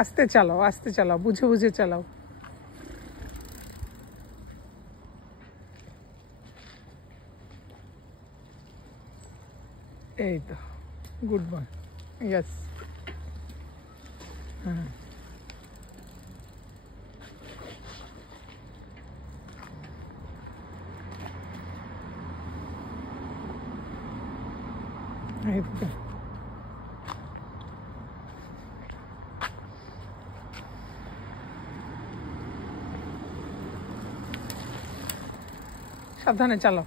আস্তে চালাও, বুঝে বুঝে চালাও। এই তো, গুড বয়। ইয়েস, হ্যাঁ। এই তো, সাবধানে চালাও।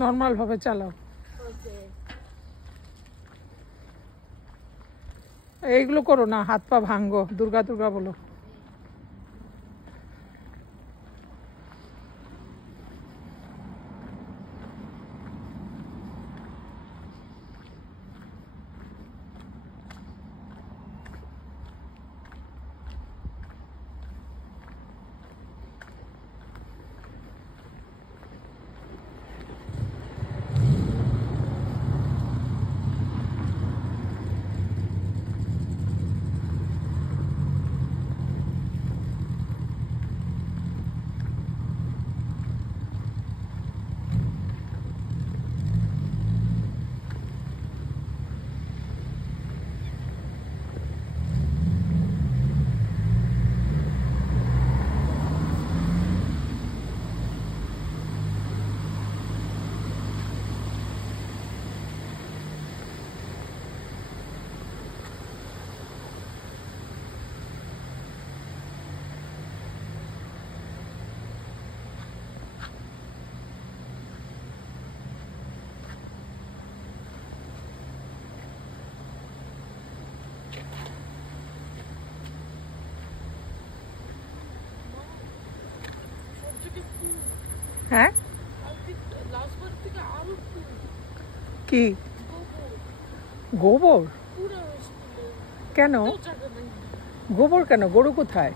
নর্মাল ভাবে চালাও। এইগুলো করো না, হাত পা ভাঙ্গো, দুর্গা দুর্গা বলো। হ্যাঁ, কি গোবর? কেন গোবর? কেন, গরু কোথায়?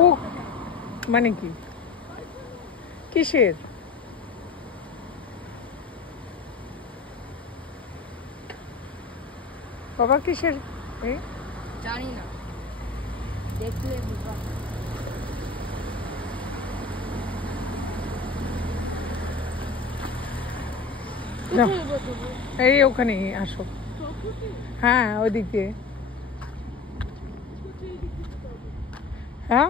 ও মানে কি, কিসের? বাবা কিসের? জানি না, দেখলে এই ওখানে আসো, হ্যাঁ ওইদিক দিয়ে। হ্যাঁ,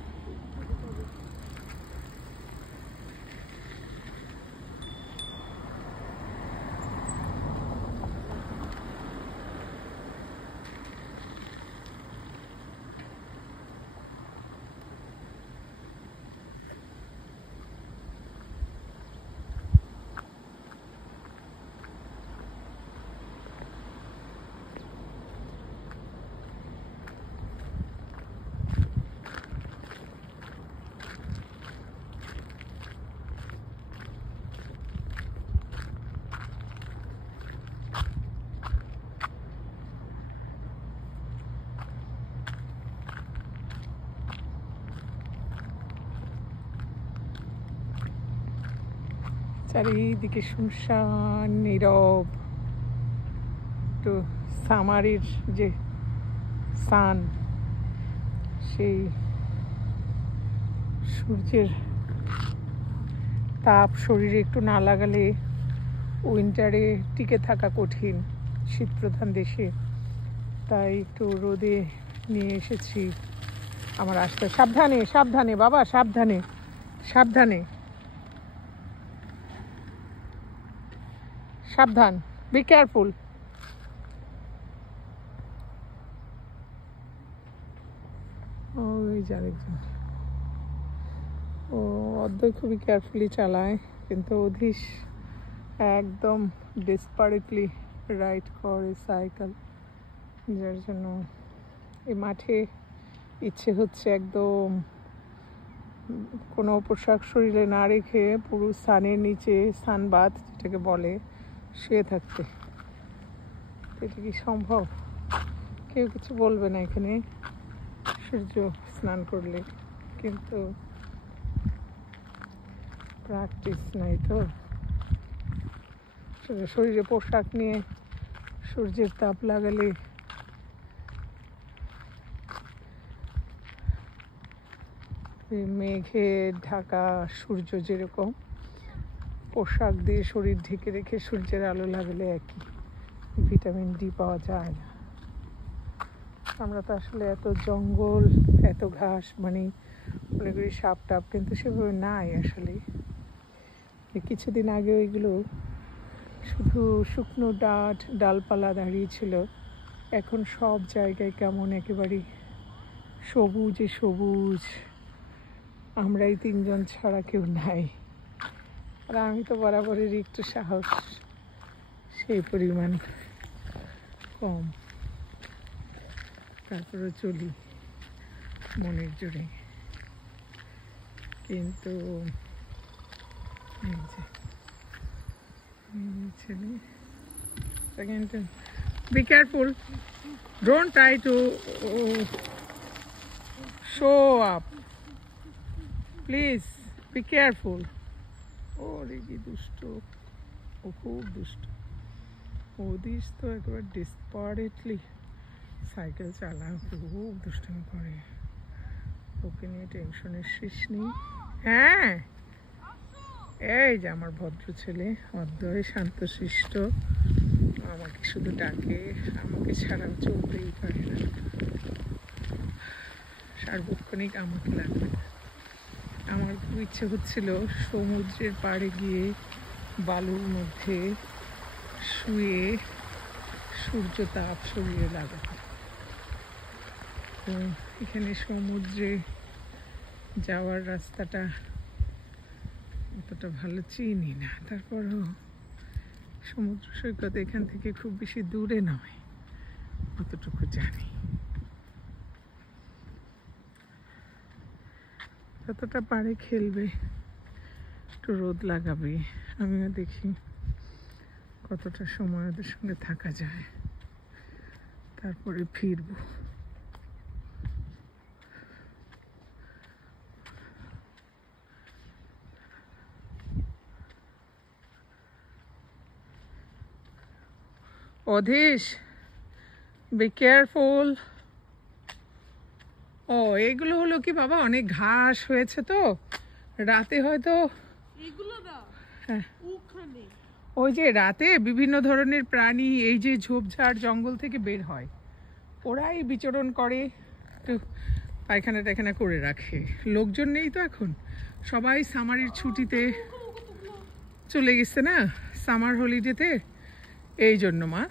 চারিদিকে শুনশান নীরব। একটু সামারের যে সান, সেই সূর্যের তাপ শরীরে একটু না লাগালে উইন্টারে টিকে থাকা কঠিন শীতপ্রধান দেশে। তাই একটু রোদে নিয়ে এসেছি আমার আসতে। সাবধানে সাবধানে বাবা, সাবধানে সাবধানে, সাবধান, বি কেয়ারফুল। ওই যে আরেকজন। ও অদ্বৈ খুবই কেয়ারফুলি চালায়, কিন্তু অধীশ একদম ডেসপারেটলি রাইড করে সাইকেল, যার জন্য এই মাঠে ইচ্ছে হচ্ছে একদম কোনো পোশাক শরীরে না রেখে পুরো সানের নিচে, সানবাথ যেটাকে বলে, শুয়ে থাকতে। এটা কি সম্ভব? কেউ কিছু বলবে না এখানে সূর্য স্নান করলে, কিন্তু প্র্যাকটিস নাই তো। শরীরে পোশাক নিয়ে সূর্যের তাপ লাগালে মেঘে ঢাকা সূর্য যেরকম, পোশাক দিয়ে শরীর ঢেকে রেখে সূর্যের আলো লাগলে একই, ভিটামিন ডি পাওয়া যায় না। আমরা তো আসলে এত জঙ্গল, এত ঘাস, মানে মনে করি সাপ টাপ, কিন্তু সেভাবে নাই আসলে। কিছুদিন আগে ওইগুলো শুধু শুকনো ডালপালা দাঁড়িয়েছিল, এখন সব জায়গায় কেমন একেবারে সবুজে সবুজ। আমরাই তিনজন ছাড়া কেউ নাই। আর আমি তো বরাবরের একটু সাহস সেই পরিমাণ কম, তারপরে চলি মনের জোরে। কিন্তু ছেলে, be careful, don't try to show up, please be careful. ওরে কি দুষ্ট, ও খুব দুষ্ট। অধীশ তো একবার ডেসপারেটলি সাইকেল চালায়, খুব দুষ্টুমি করে। ওকে নিয়ে টেনশনের শেষ নেই। হ্যাঁ, এই যে আমার ভদ্র ছেলে অদ্বয়, শান্তশিষ্ট, আমাকে শুধু ডাকে, আমাকে ছাড়াও চলতেই পারে না, সার্বক্ষণিক আমাকে লাগবে। আমার খুব ইচ্ছে হচ্ছিল সমুদ্রের পাড়ে গিয়ে বালুর মধ্যে শুয়ে সূর্য তাপ শরীরে লাগাতে। তো এখানে সমুদ্রে যাওয়ার রাস্তাটা অতটা ভালো চিনি না, তারপরও সমুদ্র সৈকত এখান থেকে খুব বেশি দূরে নয়, অতটুকু জানি। যতটা পারে খেলবে, একটু রোদ লাগাবে, আমিও দেখি কতটা সময় ওদের সঙ্গে থাকা যায়, তারপরে ফিরবো। অধীশ, বি কেয়ারফুল। ও এগুলো হলো কি বাবা, অনেক ঘাস হয়েছে তো রাতে হয়তো, হ্যাঁ ওই যে রাতে বিভিন্ন ধরনের প্রাণী এই যে ঝোপঝাড় জঙ্গল থেকে বের হয়, ওরাই বিচরণ করে, একটু পায়খানা টায়খানা করে রাখে। লোকজন নেই তো এখন, সবাই সামারের ছুটিতে চলে গেছে না, সামার হলিডেতে, এই জন্য মা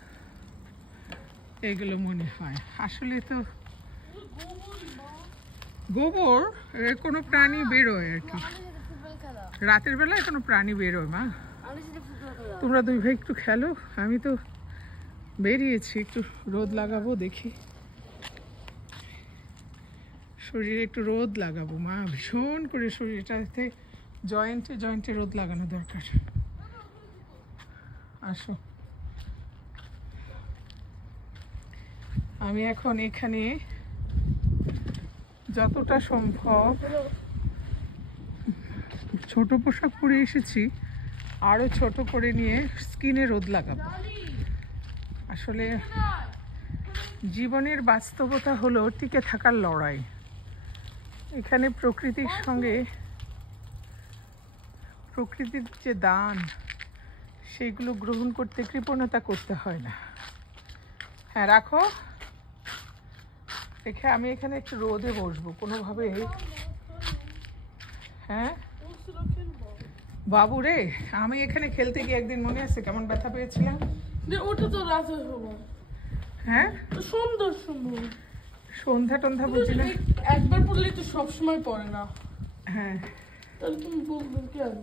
এইগুলো মনে হয়। আসলে তো গোবর কোনো প্রাণী বেরোয় আর কি, রাতের বেলায় কোনো প্রাণী বেরোয় মা। তোমরা দুই ভাই একটু খেলো, আমি তো বেরিয়েছি, একটু রোদ লাগাবো, দেখি শরীরে একটু রোদ লাগাবো মা, ভীষণ করে শরীরটাতে জয়েন্টে জয়েন্টে রোদ লাগানো দরকার। আসো, আমি এখন এখানে যতটা সম্ভব ছোট পোশাক পরে এসেছি, আরো ছোট করে নিয়ে স্কিনে রোদ লাগাবো। আসলে জীবনের বাস্তবতা হলো টিকে থাকার লড়াই। এখানে প্রকৃতির সঙ্গে, প্রকৃতির যে দান সেগুলো গ্রহণ করতে কৃপণতা করতে হয় না। হ্যাঁ রাখো, দেখে আমি এখানে একটু রোদে বসবো কোনোভাবে। হ্যাঁ বাবু রে, আমি এখানে খেলতে গিয়ে একদিন মনে আছে কেমন ব্যথা পেয়েছিলাম? ওটা তো রাতের সময়। হ্যাঁ সুন্দর সুন্দর সন্ধ্যা টন্ধা বুঝি না, একবার পড়লে তো সবসময় পড়ে না। হ্যাঁ তাহলে তুমি বলবে কেন?